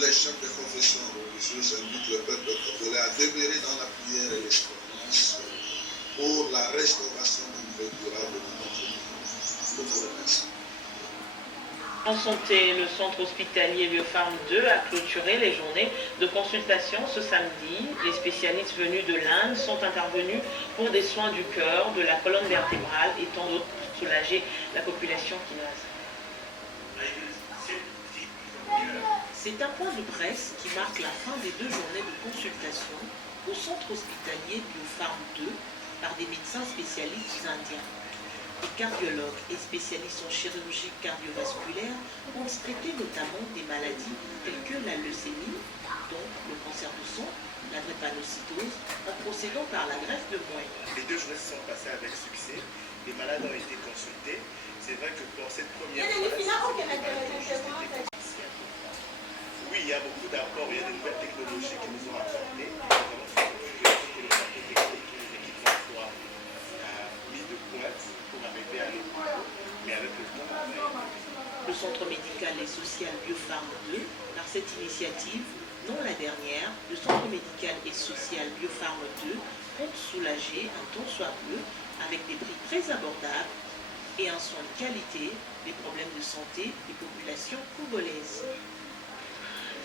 les chefs des confessions religieuses invitent le peuple congolais à demeurer dans la prière et l'espérance pour la restauration d'une paix durable de notre pays. Je vous remercie. En santé, le centre hospitalier Biopharm 2 a clôturé les journées de consultation ce samedi. Les spécialistes venus de l'Inde sont intervenus pour des soins du cœur, de la colonne vertébrale et tant d'autres pour soulager la population quinoise. C'est un point de presse qui marque la fin des 2 journées de consultation au centre hospitalier Biopharm 2 par des médecins spécialistes indiens. Les cardiologues et spécialistes en chirurgie cardiovasculaire ont traité notamment des maladies telles que la leucémie, donc le cancer du sang, la drépanocytose, en procédant par la greffe de moelle. Les 2 journées se sont passées avec succès. Les malades ont été consultés. C'est vrai que pour cette première phase, oui, il y a beaucoup d'apports, il y a des nouvelles technologies qui nous ont apportées. Le centre médical et social Biopharm 2, par cette initiative, non la dernière, le centre médical et social Biopharm 2 compte soulager un tant soit peu, avec des prix très abordables et un soin de qualité, les problèmes de santé des populations congolaises.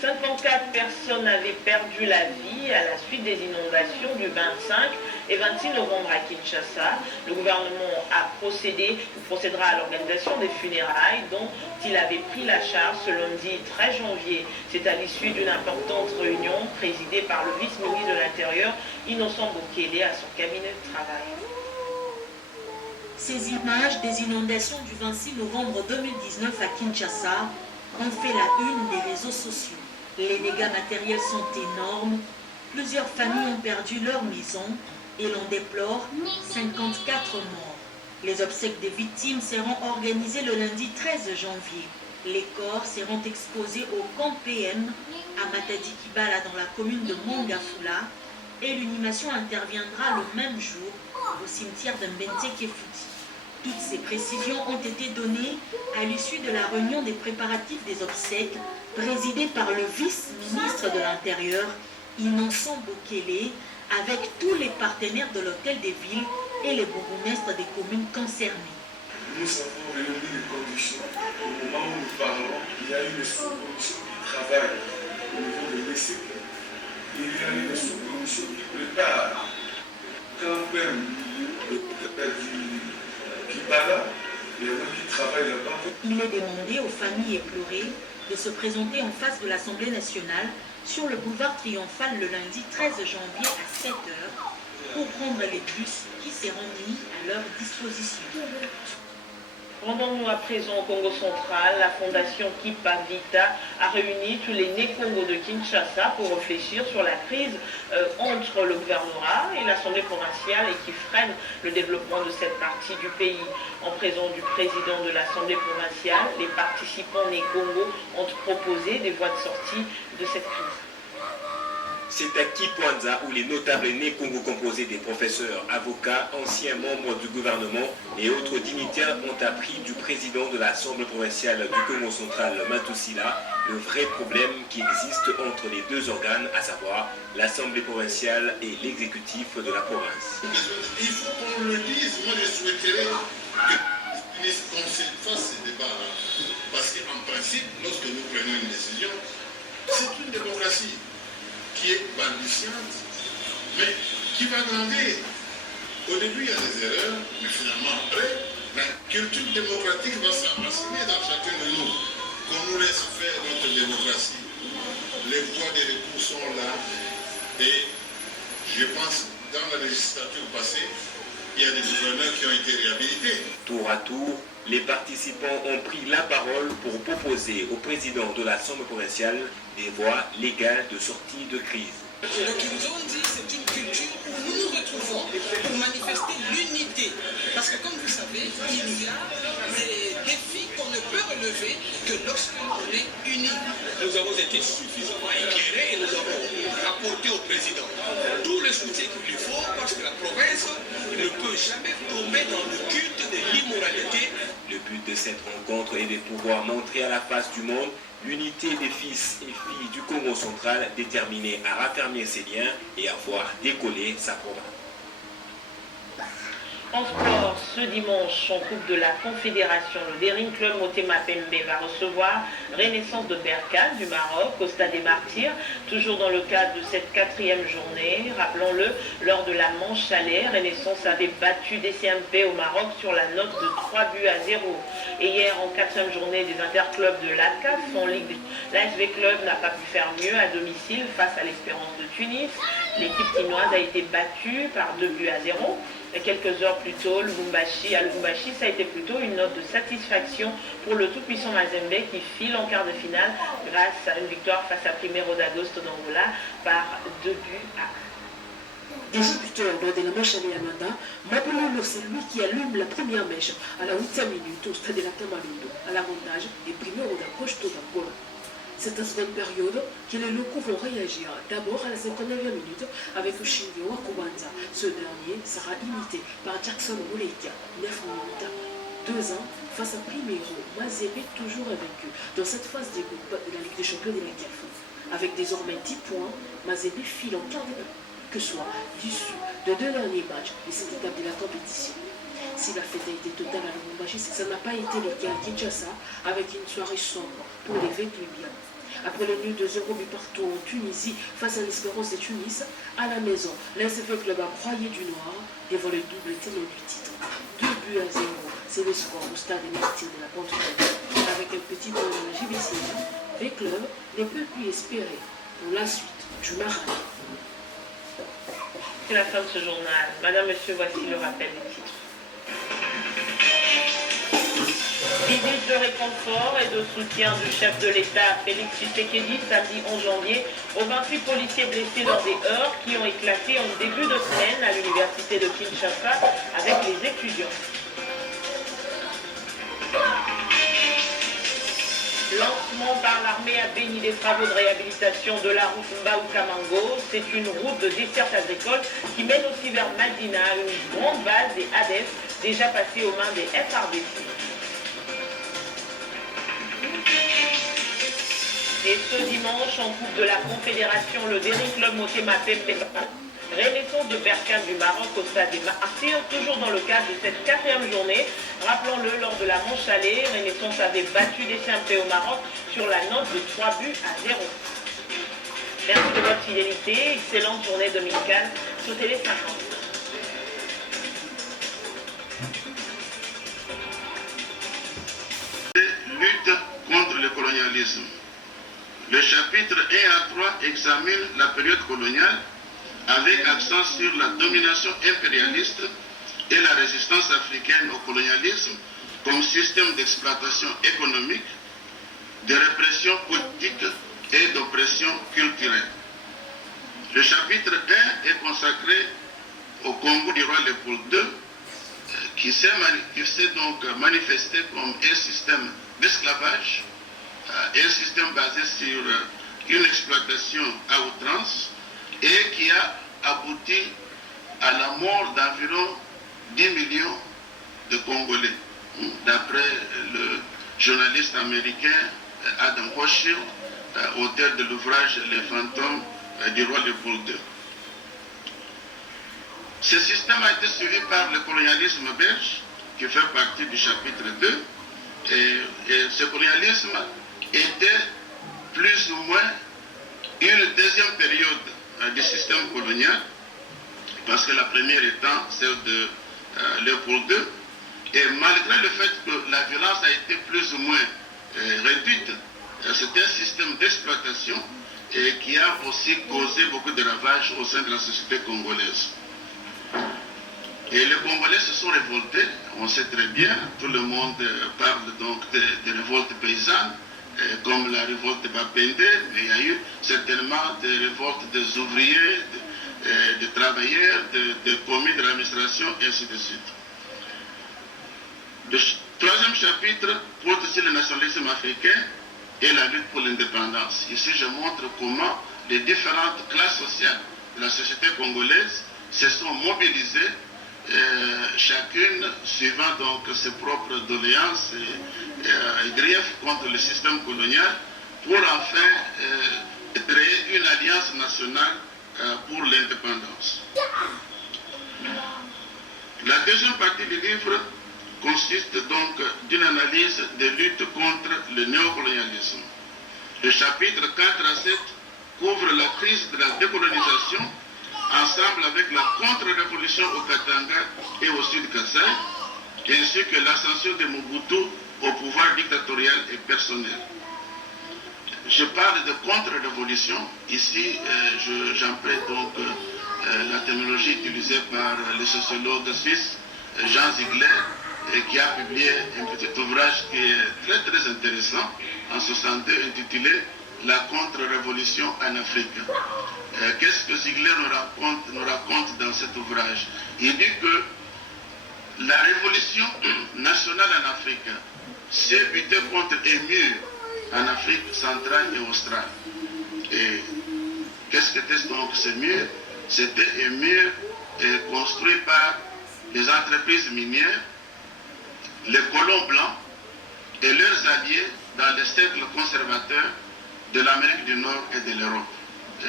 54 personnes avaient perdu la vie à la suite des inondations du 25 et 26 novembre à Kinshasa. Le gouvernement a procédera à l'organisation des funérailles dont il avait pris la charge ce lundi 13 janvier. C'est à l'issue d'une importante réunion présidée par le vice-ministre de l'Intérieur, Innocent Bokele, à son cabinet de travail. Ces images des inondations du 26 novembre 2019 à Kinshasa ont fait la une des réseaux sociaux. Les dégâts matériels sont énormes. Plusieurs familles ont perdu leur maison et l'on déplore 54 morts. Les obsèques des victimes seront organisées le lundi 13 janvier. Les corps seront exposés au camp PM à Matadi-Kibala dans la commune de Mongafula et l'inhumation interviendra le même jour au cimetière de Mbente-Kefuti. Toutes ces précisions ont été données à l'issue de la réunion des préparatifs des obsèques présidée par le vice-ministre de l'Intérieur, Innocent Bokele, avec tous les partenaires de l'Hôtel des Villes et les bourgmestres des communes concernées. Nous avons réuni les conditions. Au moment où nous parlons, il y a eu des sous-commissions qui travaillent au niveau de l'ECP. Il y a eu des sous-commissions qui préparent quand même le Kibala, il y en a qui travaillent là-bas. Il est demandé aux familles éplorées de se présenter en face de l'Assemblée nationale sur le boulevard Triomphal le lundi 13 janvier à 7h pour prendre les bus qui seront mis à leur disposition. Rendons-nous à présent au Congo central. La fondation Kipa Vita a réuni tous les Né-Congo de Kinshasa pour réfléchir sur la crise entre le gouvernorat et l'Assemblée provinciale et qui freine le développement de cette partie du pays. En présence du président de l'Assemblée provinciale, les participants Né-Congo ont proposé des voies de sortie de cette crise. C'est à Kipwanza où les notables Né-Congo composés des professeurs, avocats, anciens membres du gouvernement et autres dignitaires ont appris du président de l'Assemblée provinciale du Congo central, Matousila, le vrai problème qui existe entre les 2 organes, à savoir l'Assemblée provinciale et l'exécutif de la province. Il faut qu'on le dise. Moi, je souhaiterais qu'on fasse ce débat-là. Parce qu'en principe, lorsque nous prenons une décision, c'est une démocratie qui est balbutiante, mais qui va grandir. Au début, il y a des erreurs, mais finalement, après, la culture démocratique va s'enraciner dans chacun de nous. Qu'on nous laisse faire notre démocratie. Les voies des recours sont là, et je pense, dans la législature passée, il y a des gouverneurs qui ont été réhabilités. Tour à tour, les participants ont pris la parole pour proposer au président de l'Assemblée provinciale des voies légales de sortie de crise. Le Kinzondi, c'est une culture où nous nous retrouvons pour manifester l'unité. Parce que comme vous savez, il y a des défis qu'on ne peut relever que lorsque l'on est unis. Nous avons été suffisamment éclairés et nous avons apporté au président tout le soutien qu'il lui faut parce que la province ne peut jamais tomber dans le culte de l'immoralité. Le but de cette rencontre est de pouvoir montrer à la face du monde l'unité des fils et filles du Congo central déterminés à raffermir ses liens et à voir décoller sa province. En sport, ce dimanche, en Coupe de la Confédération, le Daring Club Motema Pembe va recevoir Renaissance de Berkane du Maroc au Stade des Martyrs, toujours dans le cadre de cette 4e journée. Rappelons-le, lors de la manche aller, Renaissance avait battu DCMP au Maroc sur la note de 3-0. Et hier, en 4e journée des interclubs de l'ACAF en Ligue, l'ASV Club n'a pas pu faire mieux à domicile face à l'Espérance de Tunis. L'équipe tinoise a été battue par 2-0. Et quelques heures plus tôt, à Lubumbashi, ça a été plutôt une note de satisfaction pour le tout-puissant Mazembe qui file en quart de finale grâce à une victoire face à Primeiro d'Agosto d'Angola par 2-1. Déjà plutôt lors de la manche à Amanda, Mabulolo, c'est lui qui allume la première mèche à la 8e minute au stade de la Tamalundo, à l'avantage des Primeiro d'Agosto d'Angola. C'est à cette période que les locaux vont réagir d'abord à la 59e minute avec Shingo Wakubanza. Ce dernier sera imité par Jackson Moleika, 9 minutes. 2 ans face à Primeiro, Mazembe toujours invaincu dans cette phase de groupe de la Ligue des Champions de la CAF. Avec désormais 10 points, Mazembe file en quart de que soit l'issue de 2 derniers matchs de cette étape de la compétition. Si la fête a été totale à Lubumbashi, ça n'a pas été le cas à Kinshasa avec une soirée sombre pour les Vétlubiens. Après le nul de 0 but partout en Tunisie face à l'Espérance de Tunis, à la maison, l'SV Club a broyé du noir devant le double ténor du titre. 2-0, c'est le score au stade des Martyrs de la Pente-Noire. Avec un petit point de la JBC, V-Club ne peut plus espérer pour la suite du marathon. C'est la fin de ce journal. Madame, Monsieur, voici le rappel des titres. Visite de réconfort et de soutien du chef de l'État Félix Tshisekedi samedi 11 janvier aux 28 policiers blessés lors des heurts qui ont éclaté en début de semaine à l'université de Kinshasa avec les étudiants. Lancement par l'armée à Béni des travaux de réhabilitation de la route Mbao-Kamango. C'est une route de desserte agricole qui mène aussi vers Madina, une grande base des ADEF déjà passée aux mains des FRDC. Et ce dimanche, en Coupe de la Confédération, le Daring Club Motema Pembe, Renaissance de Berkane du Maroc au stade des Martyrs, toujours dans le cadre de cette 4e journée. Rappelons-le, lors de la manche aller, Renaissance avait battu DCMP au Maroc sur la note de 3-0. Merci de votre fidélité, excellente journée dominicale sur Télé 50. Lutte contre le colonialisme. Le chapitre 1 à 3 examine la période coloniale avec accent sur la domination impérialiste et la résistance africaine au colonialisme comme système d'exploitation économique, de répression politique et d'oppression culturelle. Le chapitre 1 est consacré au Congo du roi Léopold II, qui s'est donc manifesté comme un système d'esclavage, un système basé sur une exploitation à outrance et qui a abouti à la mort d'environ 10 millions de Congolais, d'après le journaliste américain Adam Hochschild, auteur de l'ouvrage Les fantômes du roi Léopold II. Ce système a été suivi par le colonialisme belge, qui fait partie du chapitre 2, et ce colonialisme était plus ou moins une deuxième période du système colonial, parce que la première étant celle de Léopold II, et malgré le fait que la violence a été plus ou moins réduite, c'est un système d'exploitation et qui a aussi causé beaucoup de ravages au sein de la société congolaise. Et les Congolais se sont révoltés, on sait très bien, tout le monde parle donc de révoltes paysannes, comme la révolte de Bapende, mais il y a eu certainement des révoltes des ouvriers, des travailleurs, des commis de l'administration, et ainsi de suite. Troisième chapitre porte sur le nationalisme africain et la lutte pour l'indépendance. Ici, je montre comment les différentes classes sociales de la société congolaise se sont mobilisées, chacune suivant donc ses propres doléances et griefs contre le système colonial, pour enfin créer une alliance nationale pour l'indépendance. La deuxième partie du livre consiste donc d'une analyse des luttes contre le néocolonialisme. Le chapitre 4 à 7 couvre la crise de la décolonisation ensemble avec la contre-révolution au Katanga et au Sud Kasaï, ainsi que l'ascension de Mobutu au pouvoir dictatorial et personnel. Je parle de contre-révolution. Ici, j'emprunte donc la terminologie utilisée par le sociologue suisse Jean Ziegler, qui a publié un petit ouvrage qui est très très intéressant en 62 intitulé La contre-révolution en Afrique. Qu'est-ce que Ziegler nous raconte dans cet ouvrage? Il dit que la révolution nationale en Afrique s'est butée contre un mur en Afrique centrale et australe. Et qu'est-ce que c'était donc ce mur? C'était un mur construit par les entreprises minières, les colons blancs et leurs alliés dans les cercles conservateurs de l'Amérique du Nord et de l'Europe,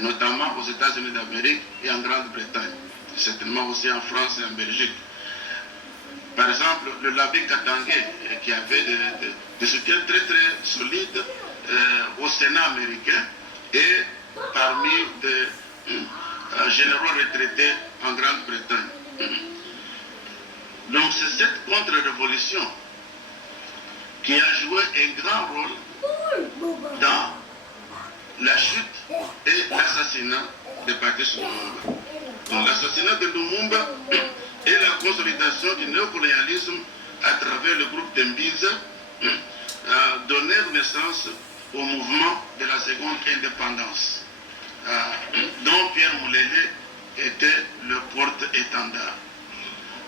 notamment aux États-Unis d'Amérique et en Grande-Bretagne, certainement aussi en France et en Belgique. Par exemple, le Labi Katangé, qui avait des soutiens très très solides au Sénat américain et parmi des généraux retraités en Grande-Bretagne. Donc c'est cette contre-révolution qui a joué un grand rôle dans la chute et l'assassinat de Patrice Lumumba. Donc l'assassinat de Lumumba et la consolidation du néocolonialisme à travers le groupe Tembiza donnèrent naissance au mouvement de la seconde indépendance, dont Pierre Moulélé était le porte-étendard.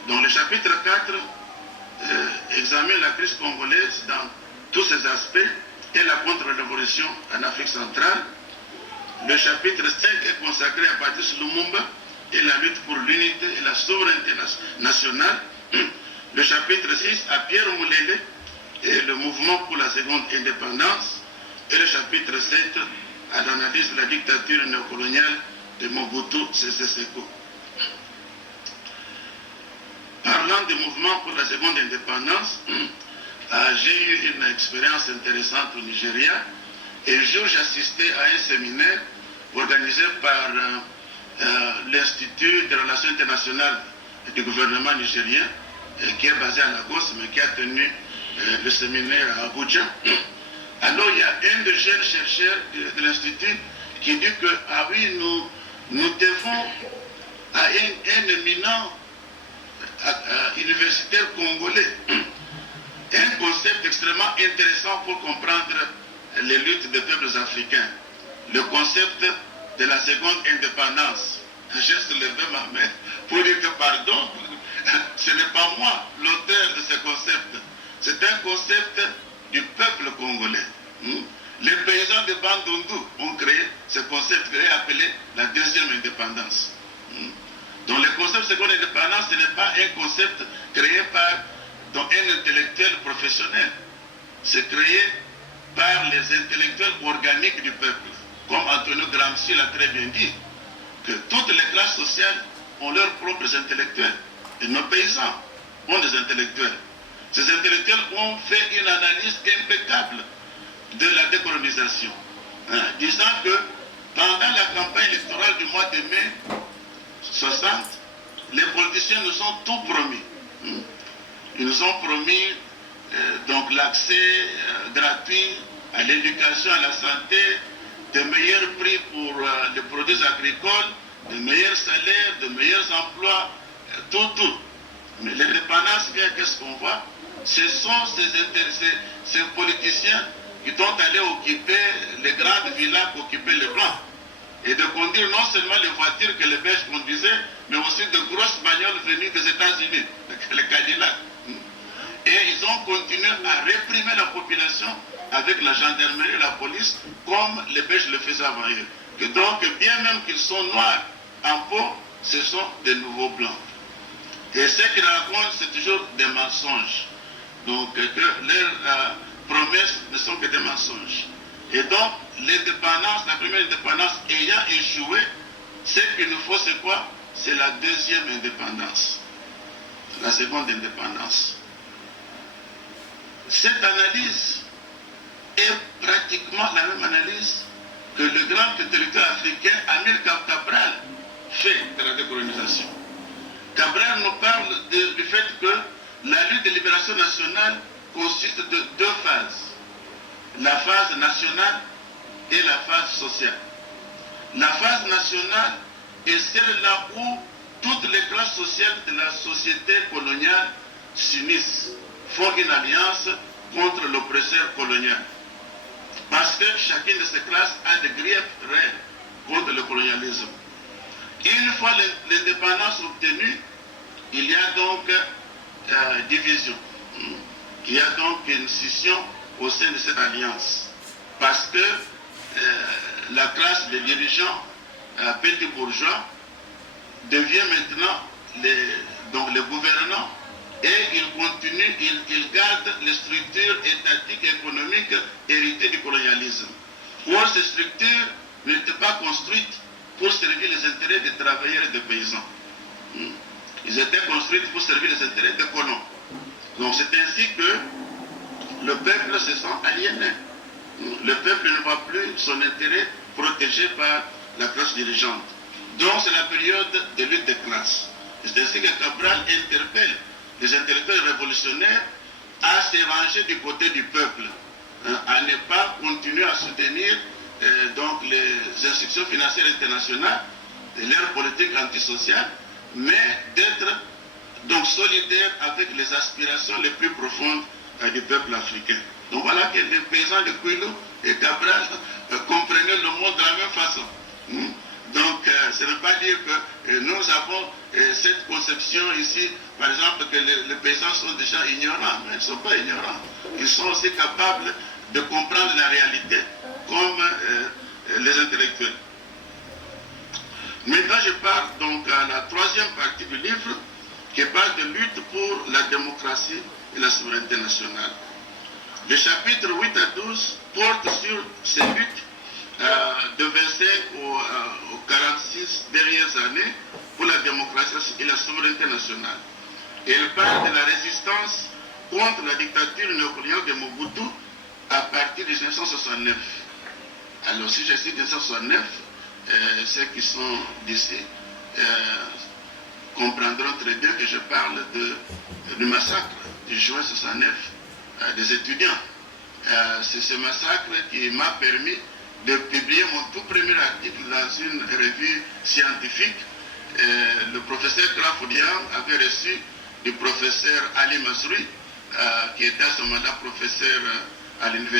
Donc le chapitre 4 examine la crise congolaise dans tous ses aspects et la contre-révolution en Afrique centrale. Le chapitre 5 est consacré à Patrice Lumumba et la lutte pour l'unité et la souveraineté nationale. Le chapitre 6 à Pierre Moulélé et le mouvement pour la seconde indépendance. Et le chapitre 7 à l'analyse de la dictature néocoloniale de Mobutu Sese Seko. Parlant du mouvement pour la seconde indépendance, j'ai eu une expérience intéressante au Nigeria. Et un jour, j'assistais à un séminaire organisé par l'Institut des relations internationales du gouvernement nigérien, qui est basé à Lagos, mais qui a tenu le séminaire à Abuja. Alors, il y a un des jeunes chercheurs de l'Institut qui dit que, ah oui, nous devons à un éminent universitaire congolais un concept extrêmement intéressant pour comprendre les luttes des peuples africains. Le concept de la seconde indépendance. J'ai soulevé ma main pour dire que pardon, ce n'est pas moi l'auteur de ce concept. C'est un concept du peuple congolais. Les paysans de Bandundu ont créé ce concept appelé la deuxième indépendance. Donc le concept de seconde indépendance, ce n'est pas un concept créé par un intellectuel professionnel. C'est créé par les intellectuels organiques du peuple. Comme Antonio Gramsci l'a très bien dit, que toutes les classes sociales ont leurs propres intellectuels. Et nos paysans ont des intellectuels. Ces intellectuels ont fait une analyse impeccable de la décolonisation, disant que pendant la campagne électorale du mois de mai 60, les politiciens nous ont tout promis. Ils nous ont promis donc l'accès gratuit à l'éducation, à la santé, de meilleurs prix pour les produits agricoles, de meilleurs salaires, de meilleurs emplois, tout. Mais l'indépendance, qu'est-ce qu'on voit? Ce sont ces politiciens qui sont allés occuper les grandes villas qu'occupaient les Blancs. Et de conduire non seulement les voitures que les Belges conduisaient, mais aussi de grosses bagnoles venues des États-Unis, les Cadillacs. Et ils ont continué à réprimer la population avec la gendarmerie et la police, comme les Belges le faisaient avant eux. Et donc, bien même qu'ils sont noirs en peau, ce sont des nouveaux blancs. Et ce qu'ils racontent, c'est toujours des mensonges. Donc, leurs promesses ne sont que des mensonges. Et donc, l'indépendance, la première indépendance ayant échoué, ce qu'il nous faut, c'est quoi? C'est la deuxième indépendance. La seconde indépendance. Cette analyse est pratiquement la même analyse que le grand intellectuel africain Amilcar Cabral fait de la décolonisation. Cabral nous parle du fait que la lutte de libération nationale consiste de deux phases. La phase nationale et la phase sociale. La phase nationale est celle-là où toutes les classes sociales de la société coloniale s'unissent, font une alliance contre l'oppresseur colonial. Parce que chacune de ces classes a des griefs réels contre le colonialisme. Une fois l'indépendance obtenue, il y a donc division. Il y a donc une scission au sein de cette alliance. Parce que la classe des dirigeants petits bourgeois devient maintenant les gouvernants et ils continuent, ils gardent les structures étatiques et économiques héritées du colonialisme. Or, ces structures n'étaient pas construites pour servir les intérêts des travailleurs et des paysans. Ils étaient construites pour servir les intérêts des colons. Donc c'est ainsi que le peuple se sent aliéné. Le peuple ne voit plus son intérêt protégé par la classe dirigeante. Donc c'est la période de lutte des classes. C'est ainsi que Cabral interpelle les intellectuels révolutionnaires à se ranger du côté du peuple, à ne pas continuer à soutenir donc les institutions financières internationales et leur politique antisociale, mais d'être donc solidaire avec les aspirations les plus profondes du peuple africain. Donc voilà que les paysans de Kouilou et Cabral comprenaient le monde de la même façon. Donc, ça ne veut pas dire que nous avons cette conception ici, par exemple, que les paysans sont déjà ignorants, mais ils ne sont pas ignorants. Ils sont aussi capables de comprendre la réalité comme les intellectuels. Maintenant, je parle donc à la troisième partie du livre qui parle de lutte pour la démocratie et la souveraineté nationale. Le chapitre 8 à 12 porte sur ces luttes de 25 aux 46 dernières années pour la démocratie et la souveraineté nationale. Et elle parle de la résistance contre la dictature néocoloniale de Mobutu à partir de 1969. Alors si je cite 1969, ceux qui sont d'ici comprendront très bien que je parle du massacre du juin 69 des étudiants. C'est ce massacre qui m'a permis de publier mon tout premier article dans une revue scientifique. Le professeur Krafoudian avait reçu du professeur Ali Masroui, qui était à ce moment-là professeur à l'université